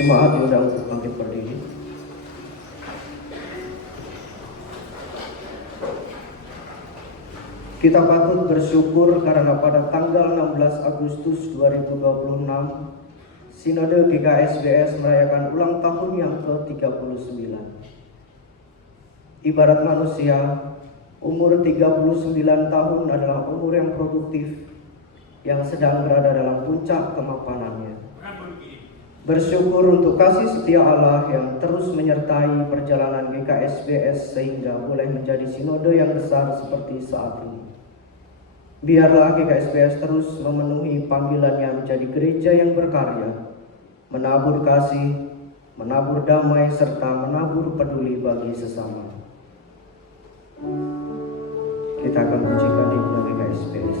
Jemaat diundang untuk bangkit berdiri. Kita patut bersyukur karena pada tanggal 16 Agustus 2026 Sinode GKSBS merayakan ulang tahun yang ke-39. Ibarat manusia, umur 39 tahun adalah umur yang produktif yang sedang berada dalam puncak kemapanannya. Bersyukur untuk kasih setia Allah yang terus menyertai perjalanan GKSBS sehingga boleh menjadi sinode yang besar seperti saat ini. Biarlah GKSBS terus memenuhi panggilannya menjadi gereja yang berkarya, menabur kasih, menabur damai, serta menabur peduli bagi sesama. Kita akan pujikan himne GKSBS.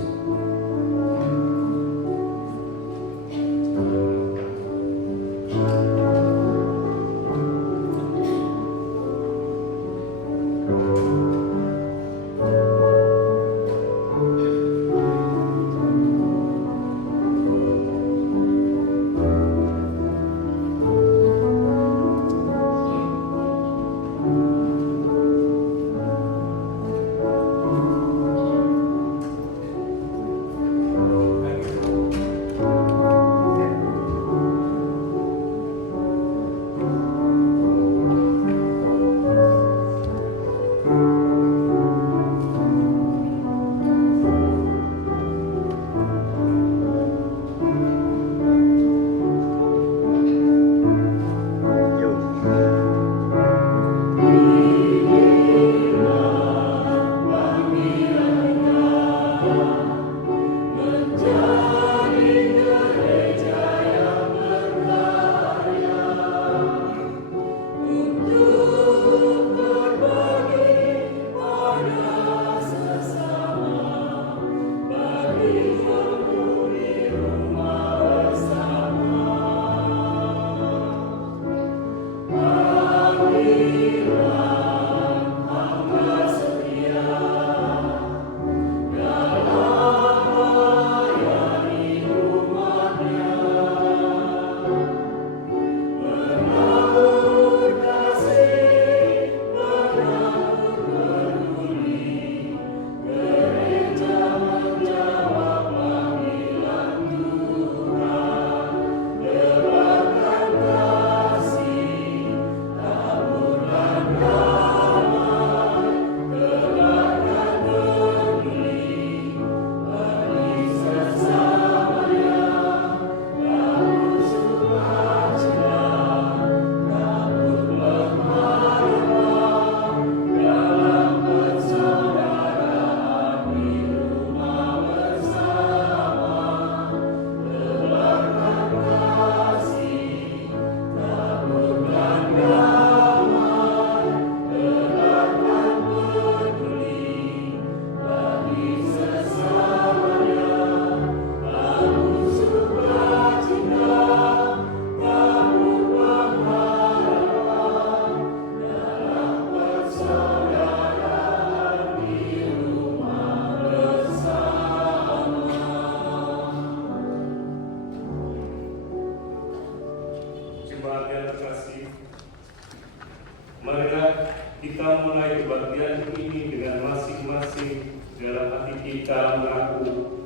Marilah kita mulai kebaktian ini dengan masing-masing dalam hati kita mengaku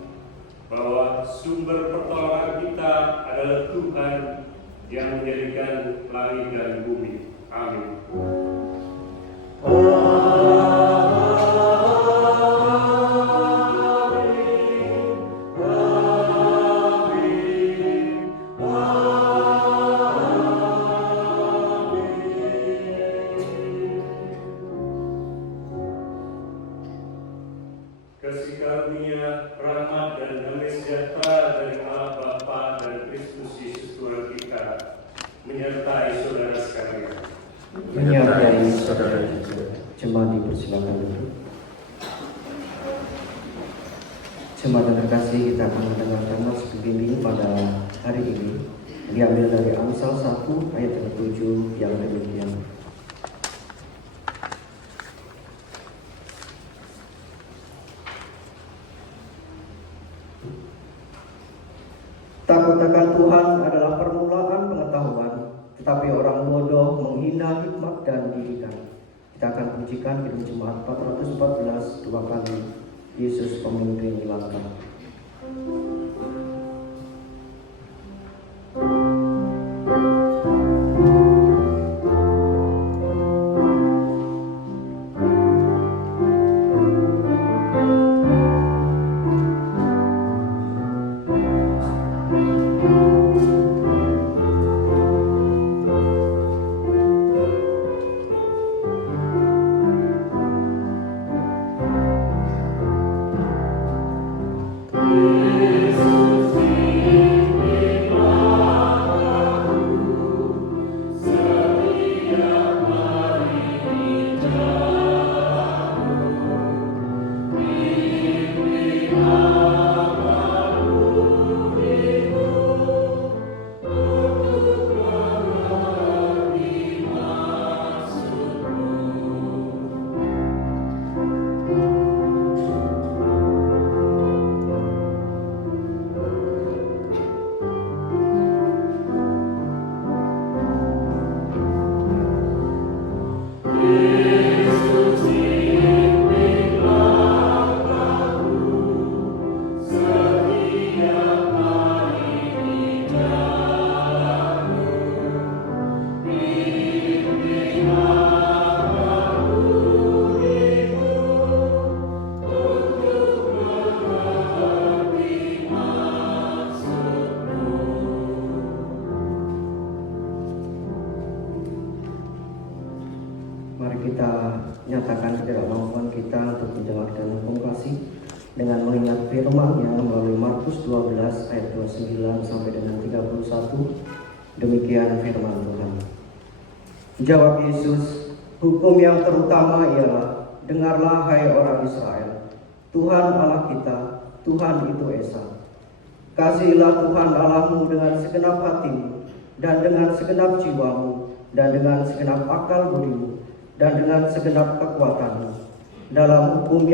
bahwa sumber pertolongan kita adalah Tuhan yang menjadikan langit dan bumi. Amin. Kasih karunia, rahmat dan damai sejahtera dari Allah Bapa dan Kristus Yesus Tuhan kita menyertai saudara sekalian. Menyertai saudara juga. Jemaat dipersilakan duduk. Jemaat yang terkasih, kita akan mendengarkan naskah bimbing pada hari ini diambil dari Amsal 1 ayat 7 yang demikian. Takut akan Tuhan adalah permulaan pengetahuan, tetapi orang bodoh menghina hikmat dan didikan. Kita akan pujikan Kidung Jemaat 414 dua kali. Yesus pemimpin langkah. Mari kita nyatakan ketidakmampuan kita untuk menjalankan hukum kasih dengan mengingat firman-Nya melalui Markus 12 ayat 29 sampai dengan 31. Demikian firman Tuhan. Jawab Yesus, hukum yang terutama ialah, dengarlah hai orang Israel, Tuhan Allah kita, Tuhan itu Esa. Kasihilah Tuhan Allahmu dengan segenap hatimu, dan dengan segenap jiwamu, dan dengan segenap akal budimu, dan dengan segenap kekuatanmu. Dan hukum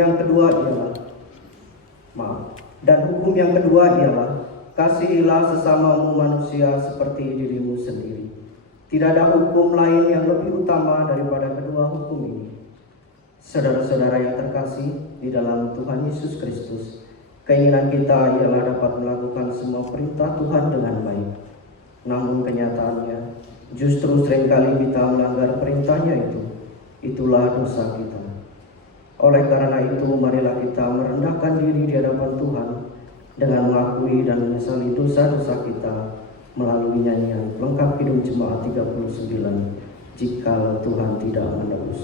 yang kedua ialah, kasihilah sesamamu manusia seperti dirimu sendiri. Tidak ada hukum lain yang lebih utama daripada kedua hukum ini. Saudara-saudara yang terkasih di dalam Tuhan Yesus Kristus, keinginan kita ialah dapat melakukan semua perintah Tuhan dengan baik. Namun kenyataannya, justru seringkali kita melanggar perintahnya itu. Itulah dosa kita. Oleh karena itu, marilah kita merendahkan diri di hadapan Tuhan dengan mengakui dan menyesali dosa-dosa kita melalui nyanyian pelengkap Kidung Jemaat 39, Jika Tuhan Tidak Menebus.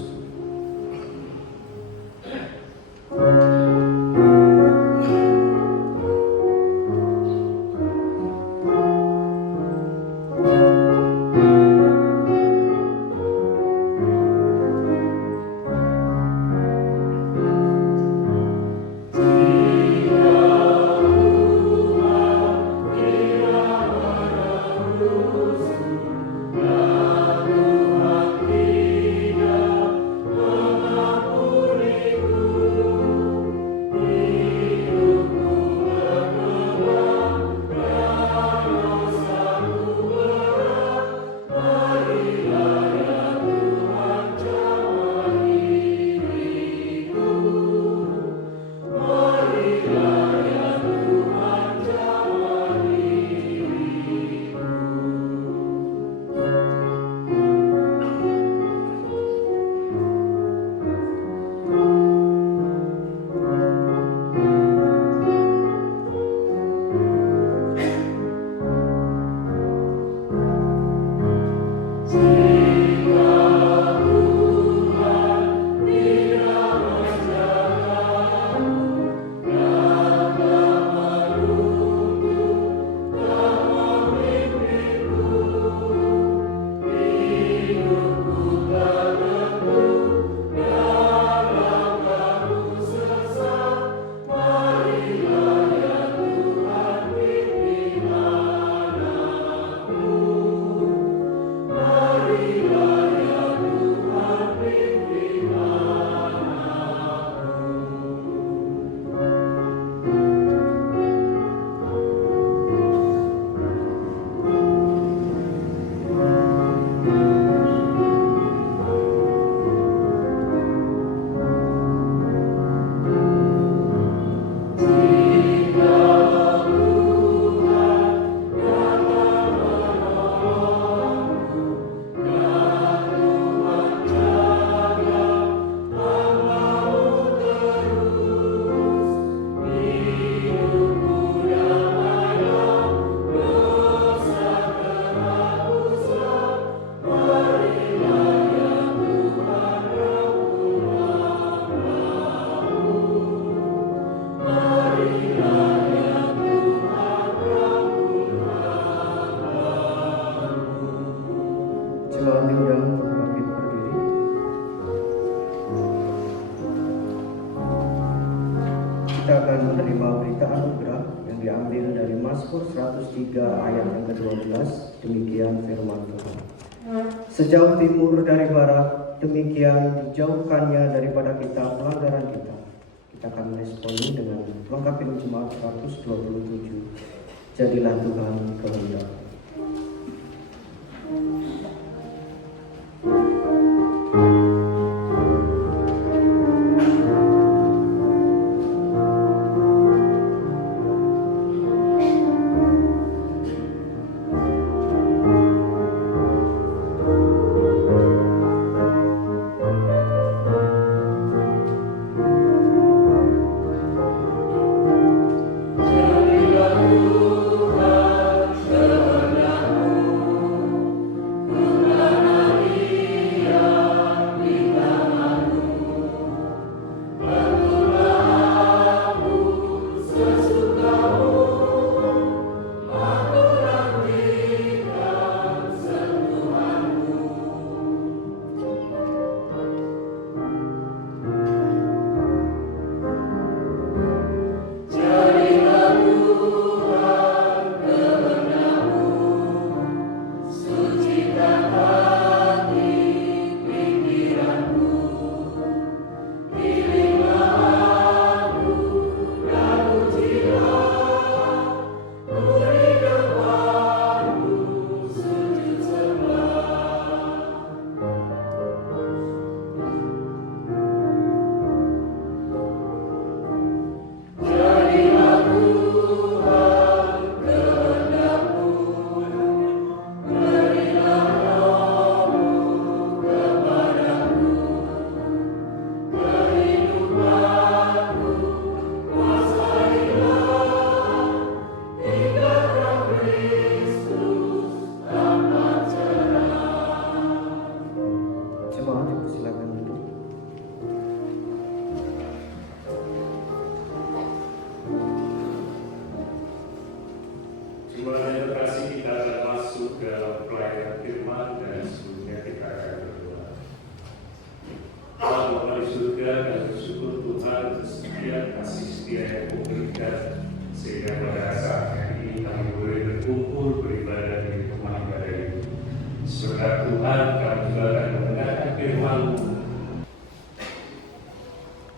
Semua diundang untuk bangkit berdiri. Kita akan menerima berita anugerah yang diambil dari Mazmur 103 ayat yang ke-12. Demikian firman Tuhan. Sejauh timur dari barat, demikian dijauhkannya daripada kita pelanggaran kita. Kita akan meresponi dengan melengkapi jemaat 127. Jadilah Tuhan kehendak.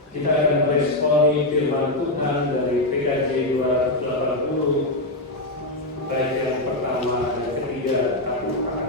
Kita akan meresponi firman Tuhan dari PKJ 280 baik yang pertama dan ketiga Al-Quran.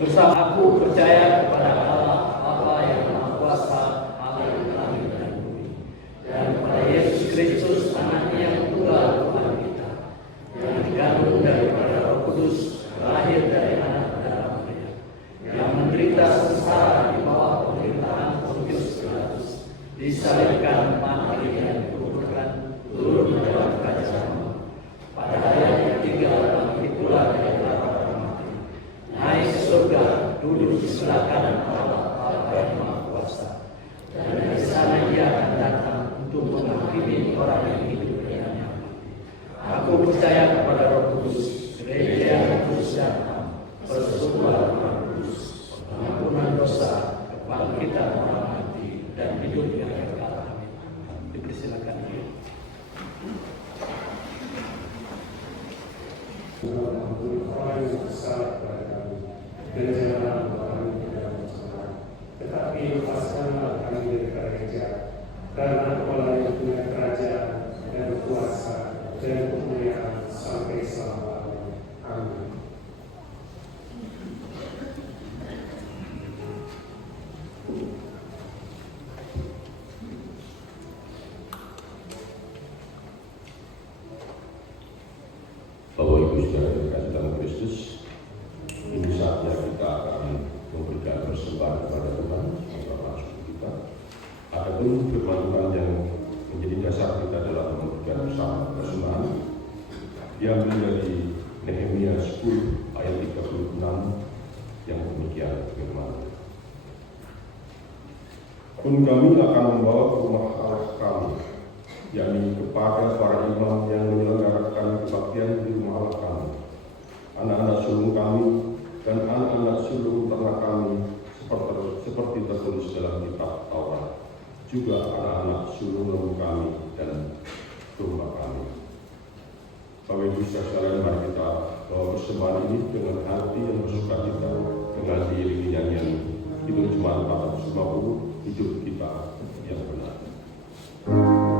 Bersama aku percaya kepada Allah Bapa yang Maha Kuasa, Allah langit dan bumi, dan kepada Yesus Kristus Anaknya yang tunggal Tuhan kita, yang dikandung daripada Roh Kudus, lahir dari anak darah Maria, yang menderita sengsara di bawah pemerintahan Pontius Pilatus, disalibkan, mati dan dikuburkan, turun ke dalam kerajaan, pada hari yang ketiga bangkit pula dari antara orang mati, naik ke surga, duduk di sebelah kanan Allah Bapa yang Maha Kuasa, dan dari sana Ia akan datang untuk menghakimi orang yang hidup dan yang mati. Aku percaya kepada Roh Kudus, gereja yang kudus dan am, persekutuan Roh Kudus, pengampunan dosa, kebangkitan orang mati, dan hidup yang kekal. Amin. Dipersilakan. Orang yang besar pada kami, dan janganlah kami tidak bersama, tetapi lepaskanlah kami dari gereja, karena Allah yang punya kerajaan dan kuasa dan kemuliaan sampai selama-lamanya. Amin. Bapak Ibu saudara dikasih dalam Kristus, ini saatnya kita akan memberikan persembahan kepada Tuhan sebagai langsung kita. Adapun firman Tuhan yang menjadi dasar kita dalam memberikan persembahan diambil dari Nehemia 10 ayat 36 yang demikian firman. Pun kami akan membawa ke rumah Allah kami, yakni kepada para imam yang menyelenggarakan kebaktian di rumah Allah kami, anak-anak sulung kami dan anak-anak sulung ternak kami, seperti tertulis dalam kitab Taurat, juga anak-anak sulung lembu kami dan domba kami. Bapak Ibu sekalian, mari kita bawa persembahan ini dengan hati yang bersukacita, dengan diiringi nyanyian Kidung Jemaat 450, hidup kita yang benar. Amin.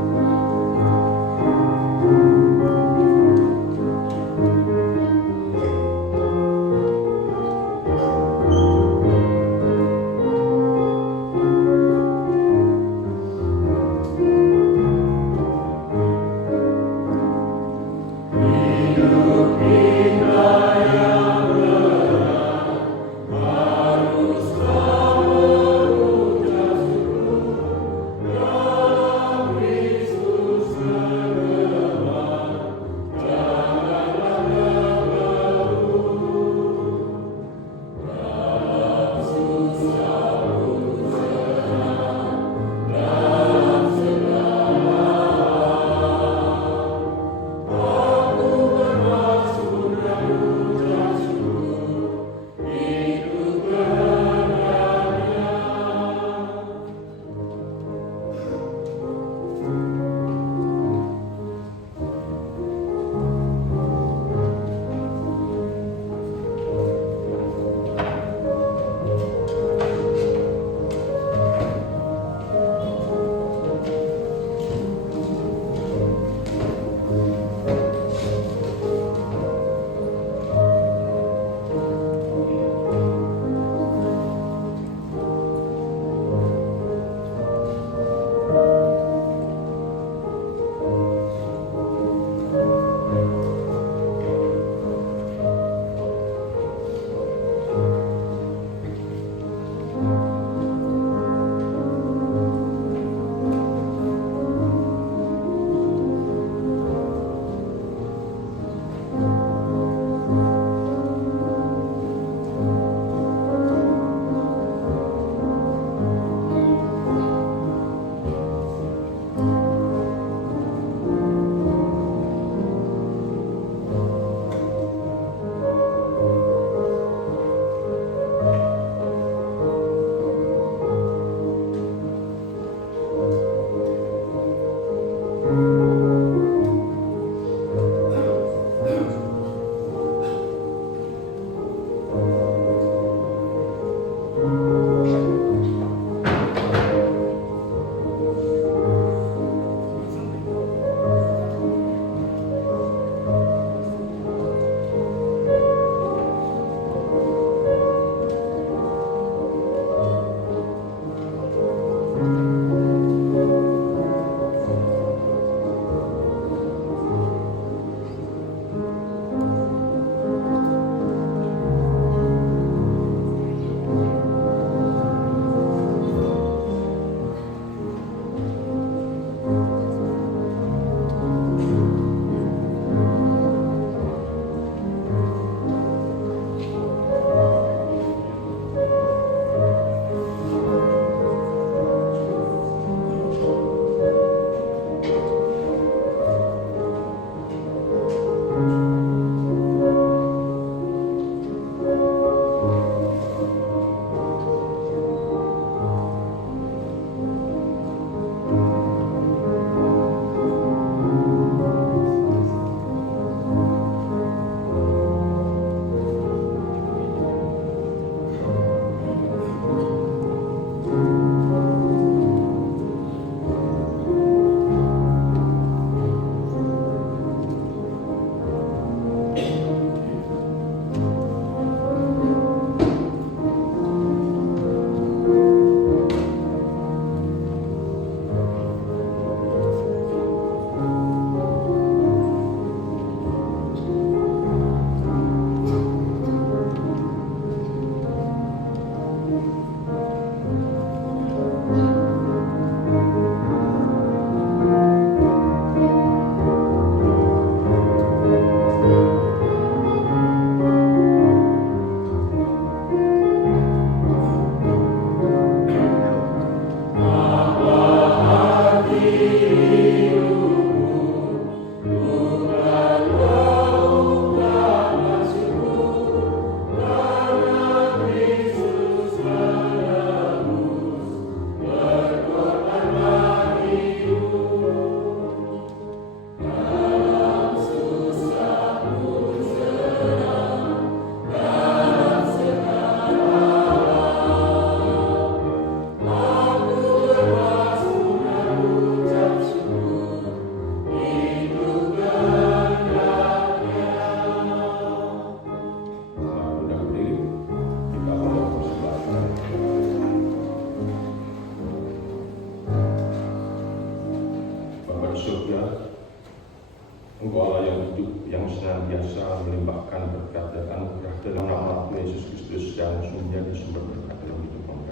senantiasa melimpahkan berkat dan anugerah dalam nama Tuhan Yesus Kristus yang menjadi sumber berkat dalam hidup kami.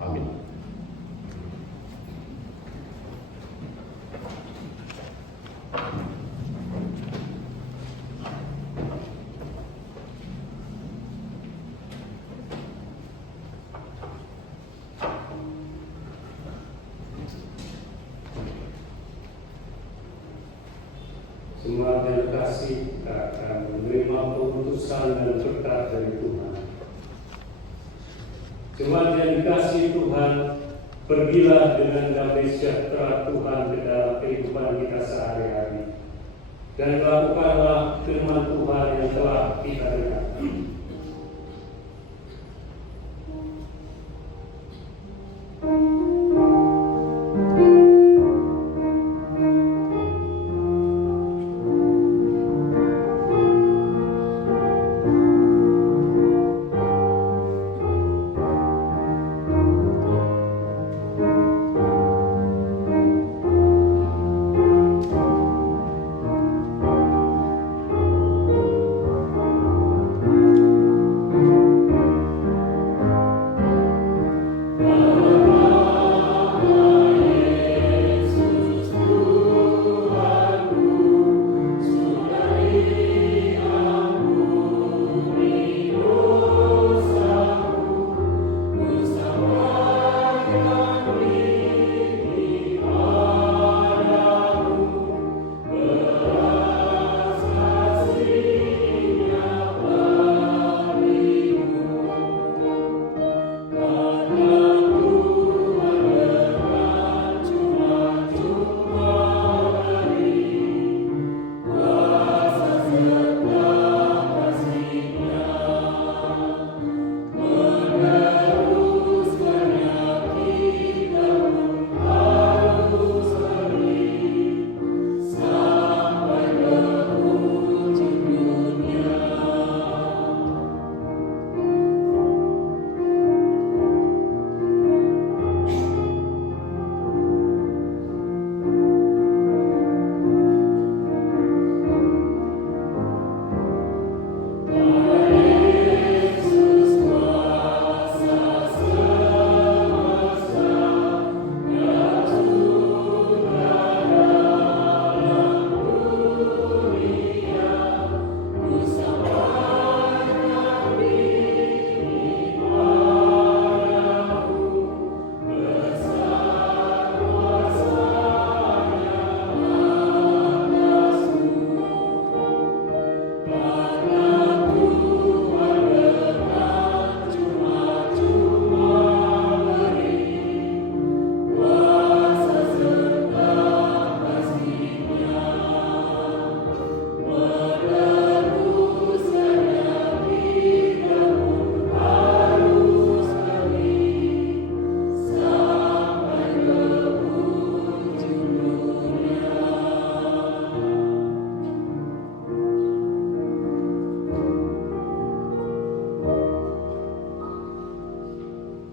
Amin. Semua yang kasih kita akan menerima keputusan dan berkat dari Tuhan. Semua yang dikasih Tuhan, pergilah dengan damai sejahtera Tuhan ke dalam kehidupan kita sehari-hari. Dan lakukanlah firman Tuhan yang telah kita dengar.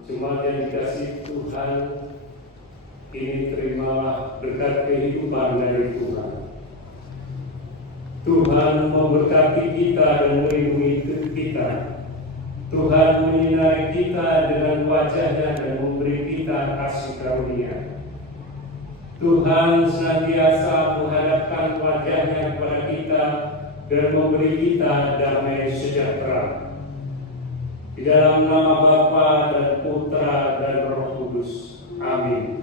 Semua yang dikasih Tuhan, ini terimalah berkat kehidupan dari Tuhan. Tuhan memberkati kita dan melindungi kita. Tuhan menyinari kita dengan wajah-Nya dan memberi kita kasih karunia. Tuhan senantiasa menghadapkan wajah-Nya kepada kita dan memberi kita damai sejahtera. Di dalam nama Bapa dan Putra dan Roh Kudus. Amin.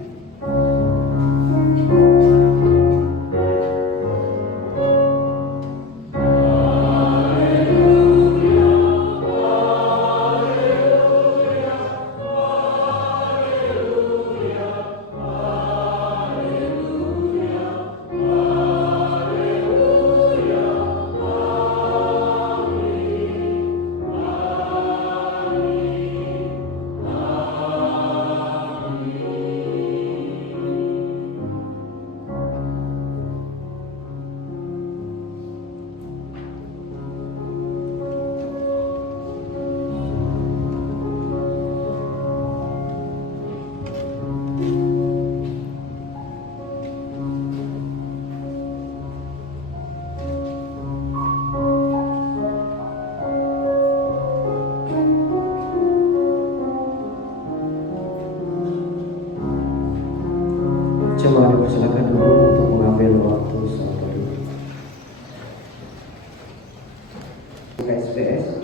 KSBS.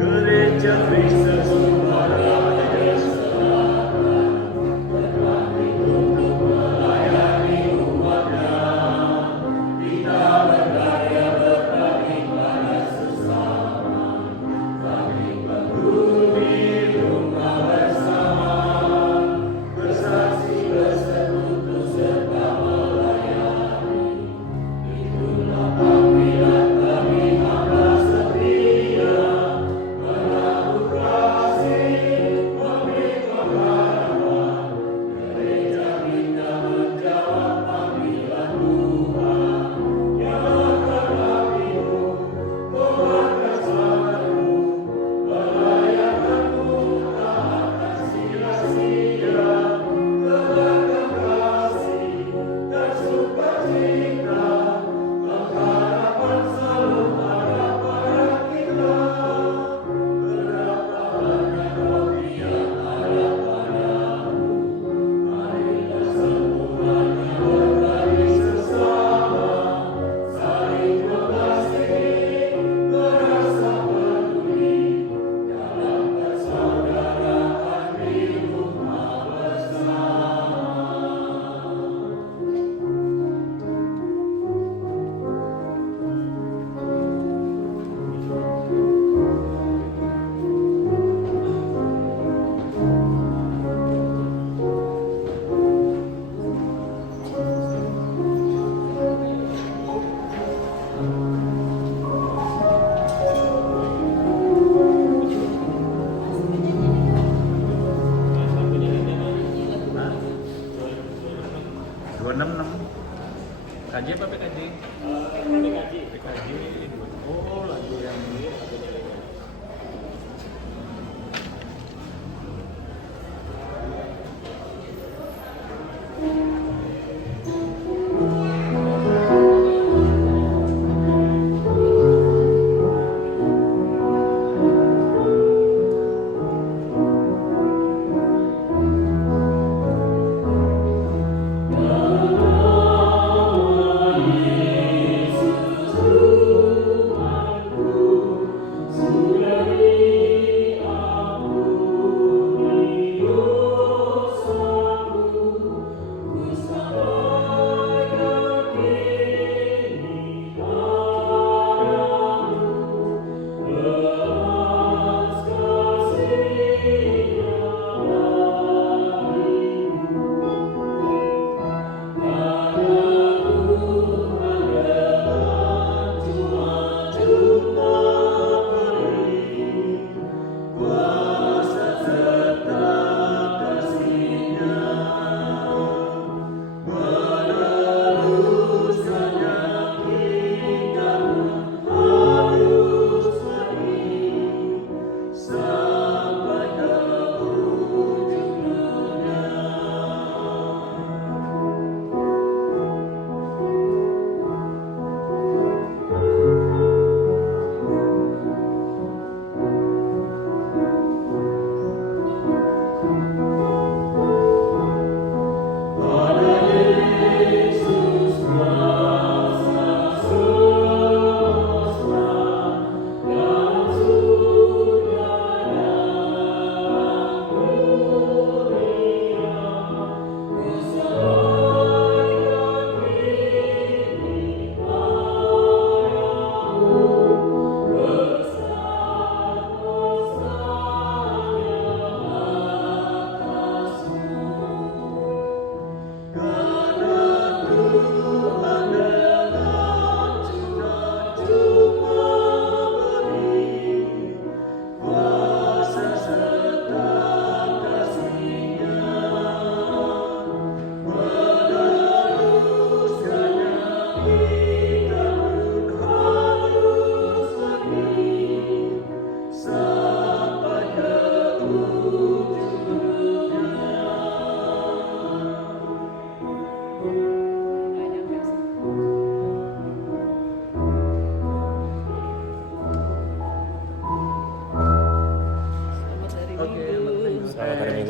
Gereja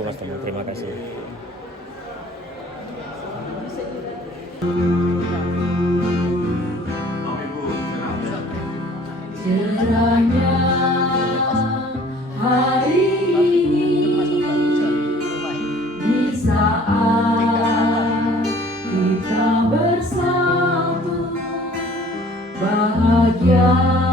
Ibu Mas Teguh. Terima kasih. Cerahnya hari ini di saat kita bersatu bahagia.